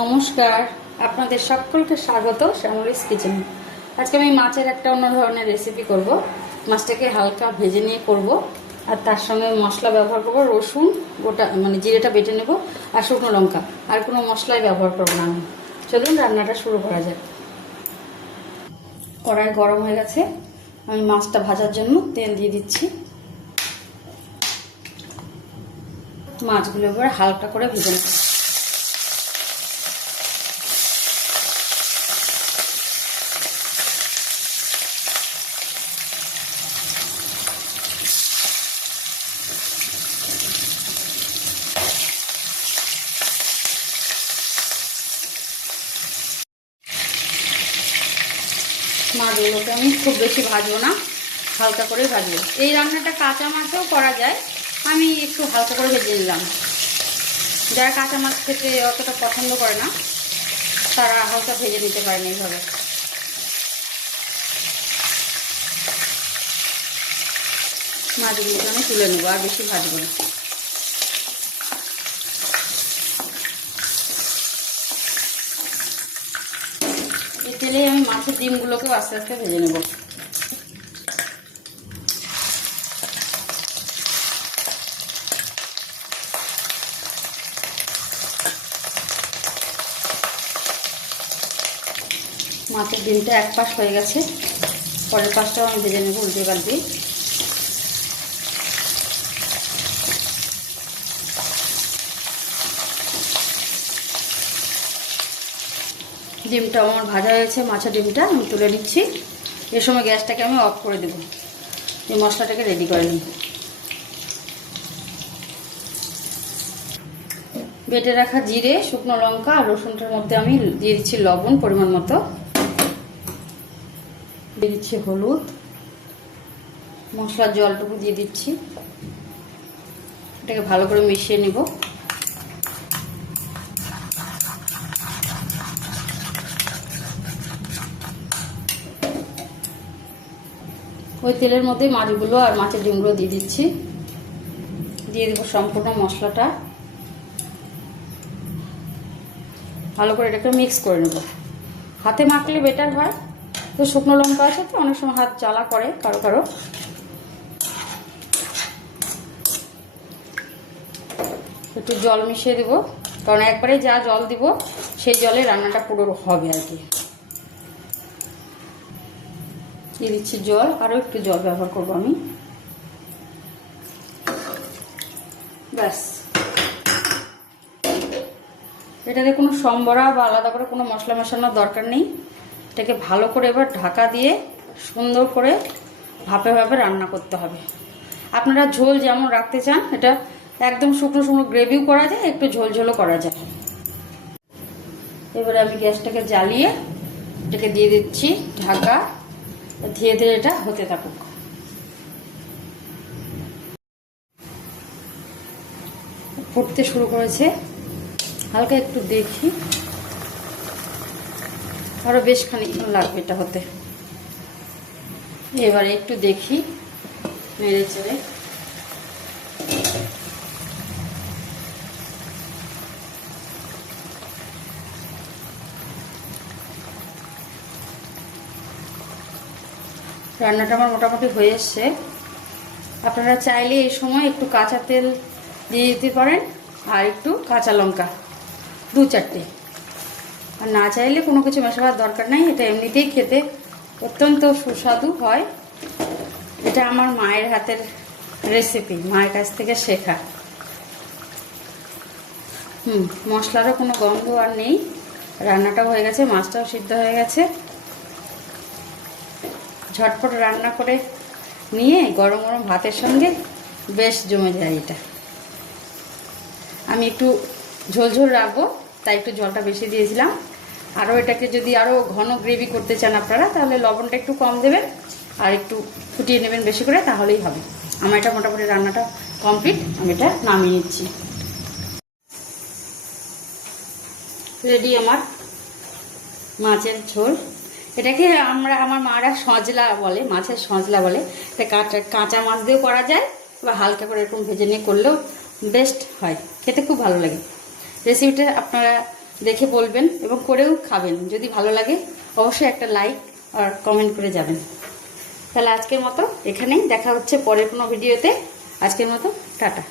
নমস্কার, আপনাদের সকলকে স্বাগত শ্যামলিস কিচেনে। আজকে আমি মাছের একটা অন্য ধরনের রেসিপি করব। মাছটাকে হালকা ভেজে নিয়ে করব, আর তার সঙ্গে মশলা ব্যবহার করব। রসুন গোটা মানে জিরেটা বেটে নেব, আর শুকনো লঙ্কা। আর কোনো মশলাই ব্যবহার করব না আমি। চলুন রান্নাটা শুরু করা যাক। কড়াই গরম হয়ে গেছে, আমি মাছটা ভাজার জন্য তেল দিয়ে দিচ্ছি। মাছগুলো এবার হালকা করে ভেজে নেব। মাছগুলোকে আমি খুব বেশি ভাজবো না, হালকা করে ভাজবো। এই রান্নাটা কাঁচা মাছেও করা যায়, আমি একটু হালকা করে ভেজে নিলাম। যারা কাঁচা মাছ খেতে অতটা পছন্দ করে না তারা হালকা ভেজে নিতে পারেন এইভাবে। মাছগুলোকে আমি তুলে নেবো, আর বেশি ভাজবো না। এই তেলেই আমি মাছের ডিমগুলোকেও আস্তে আস্তে ভেজে নেব। মাছের ডিমটা এক পাশ হয়ে গেছে, পরের পাশটাও আমি ভেজে নেব উল্টে পাল্টে। ডিমটা আমার ভাজা হয়েছে, মাছের ডিমটা আমি তুলে নিচ্ছি। এ সময় গ্যাসটাকে আমি অফ করে দেব, এই মশলাটাকে রেডি করে নিই। বেটে রাখা জিরে, শুকনো লঙ্কা আর রসুনটার মধ্যে আমি দিয়ে দিচ্ছি লবণ পরিমাণ মতো, দিয়ে দিচ্ছি হলুদ, মশলার জলটুকু দিয়ে দিচ্ছি। এটাকে ভালো করে মিশিয়ে নিব। ওই তেলের মধ্যে মাছগুলো আর মাছের ডিমগুলো দিয়ে দিচ্ছি। দিয়ে দেবো সম্পূর্ণ মশলাটা, ভালো করে এটাকে মিক্স করে নেব। হাতে মাখলে বেটার হয়, তো শুকনো লঙ্কা আছে তো অনেক সময় হাত জ্বালা করে কারো কারো। একটু জল মিশিয়ে দেবো, কারণ একবারে যা জল দিব সেই জলে রান্নাটা পুরো হবে আর কি। দিয়ে দিচ্ছি জল, আরও একটু জল ব্যবহার করবো আমি। ব্যাস, এটাতে কোনো সম্বরা বা আলাদা করে কোনো মশলা মেশানোর দরকার নেই। এটাকে ভালো করে এবার ঢাকা দিয়ে সুন্দর করে ভাপে ভাপে রান্না করতে হবে। আপনারা ঝোল যেমন রাখতে চান, এটা একদম শুকনো শুকনো গ্রেভিও করা যায়, একটু ঝোলঝোলও করা যায়। এবারে আমি গ্যাসটাকে জ্বালিয়ে এটাকে দিয়ে দিচ্ছি ঢাকা, ধীরে ধীরে এটা হতে থাকুক। ফুটতে শুরু করেছে, হালকা একটু দেখি, আরো বেশ খানিকক্ষণ লাগবে এটা হতে। এবারে একটু দেখি নেড়ে চেড়ে। রান্নাটা আমার মোটামুটি হয়ে এসছে। আপনারা চাইলে এই সময় একটু কাঁচা তেল দিয়ে দিতে পারেন, আর একটু কাঁচা লঙ্কা 2-4টে। আর না চাইলে কোনো কিছু মেশাবার দরকার নাই, এটা এমনিতেই খেতে অত্যন্ত সুস্বাদু হয়। এটা আমার মায়ের হাতের রেসিপি, মায়ের কাছ থেকে শেখা। মশলারও কোনো গন্ধ আর নেই, রান্নাটাও হয়ে গেছে, মাছটাও সিদ্ধ হয়ে গেছে। ঝটপট রান্না করে নিয়ে গরম গরম ভাতের সঙ্গে বেশ জমে যায় এটা। আমি একটু ঝোলঝোল রাখবো, তাই একটু জলটা বেশি দিয়েছিলাম। আরও এটাকে যদি আরও ঘন গ্রেভি করতে চান আপনারা, তাহলে লবণটা একটু কম দেবেন আর একটু ফুটিয়ে নেবেন বেশি করে, তাহলেই হবে। আমার এটা মোটামুটি রান্নাটা কমপ্লিট, আমি এটা নামিয়ে নিচ্ছি। রেডি আমার মাছের ঝোল। এটাকে আমার মারা সজলা বলে, মাছের সজলা বলে। এটা কাঁচা মাছ দিয়েও করা যায়, বা হালকা করে এরকম ভেজে নিয়ে করলেও বেস্ট হয়, খেতে খুব ভালো লাগে। রেসিপিটা আপনারা দেখে বলবেন এবং করেও খাবেন। যদি ভালো লাগে অবশ্যই একটা লাইক আর কমেন্ট করে যাবেন। তাহলে আজকের মতো এখানেই, দেখা হচ্ছে পরের কোনো ভিডিওতে। আজকের মতো টাটা।